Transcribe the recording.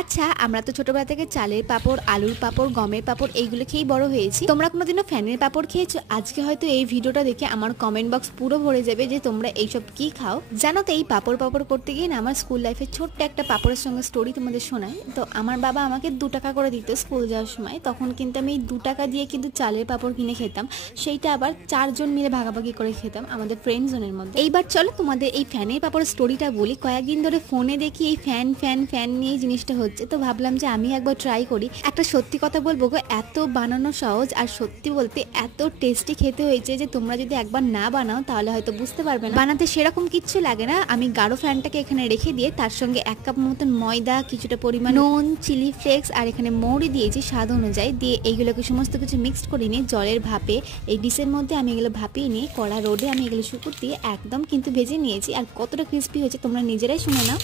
আচ্ছা, আমরা তো ছোটবেলা থেকে চালের পাপড়, আলুর পাপড়, গমের পাপড় এইগুলো খেয়েই বড় হয়েছি। তোমরা কোনোদিনও ফ্যানের পাপড় খেয়েছো? আজকে হয়তো এই ভিডিওটা দেখে আমার কমেন্ট বক্স পুরো ভরে যাবে যে তোমরা এইসব কি খাও। জানো তো, এই পাপড় করতে গিয়ে না আমার স্কুল লাইফে ছোট্ট একটা পাপড়ের সঙ্গে স্টোরি তোমাদের শোনায়। তো আমার বাবা আমাকে 2 টাকা করে দিত স্কুল যাওয়ার সময়। তখন কিন্তু আমি এই 2 টাকা দিয়ে কিন্তু চালের পাপড় কিনে খেতাম। সেইটা আবার 4 জন মিলে ভাগাভাগি করে খেতাম আমাদের ফ্রেন্ড জোনের মধ্যে। এইবার চলো তোমাদের এই ফ্যানের পাপড়ের স্টোরিটা বলি। কয়েকদিন ধরে ফোনে দেখি এই ফ্যান নিয়ে জিনিসটা হচ্ছে, তো ভাবলাম যে আমি একবার ট্রাই করি। একটা সত্যি কথা বলবো গো, এত বানানো সহজ আর সত্যি বলতে এত টেস্টি খেতে হয়েছে যে তোমরা যদি একবার না বানাও তাহলে হয়তো বুঝতে পারবে না। বানাতে সেরকম কিচ্ছু লাগে না। আমি গাঢ় ফ্যানটাকে এখানে রেখে দিয়ে তার সঙ্গে 1 কাপ মতন ময়দা, কিছুটা পরিমাণ নুন, চিলি ফ্লেক্স আর এখানে মৌরি দিয়েছি স্বাদ অনুযায়ী, দিয়ে এইগুলোকে সমস্ত কিছু মিক্সড করে নিয়ে জলের ভাপে এই ডিশের মধ্যে আমি এগুলো ভাপিয়ে নিয়ে কড়া রোডে আমি এগুলো শুকুর দিয়ে একদম কিন্তু ভেজে নিয়েছি। আর কতটা ক্রিস্পি হয়েছে তোমরা নিজেরাই শুনে নাও।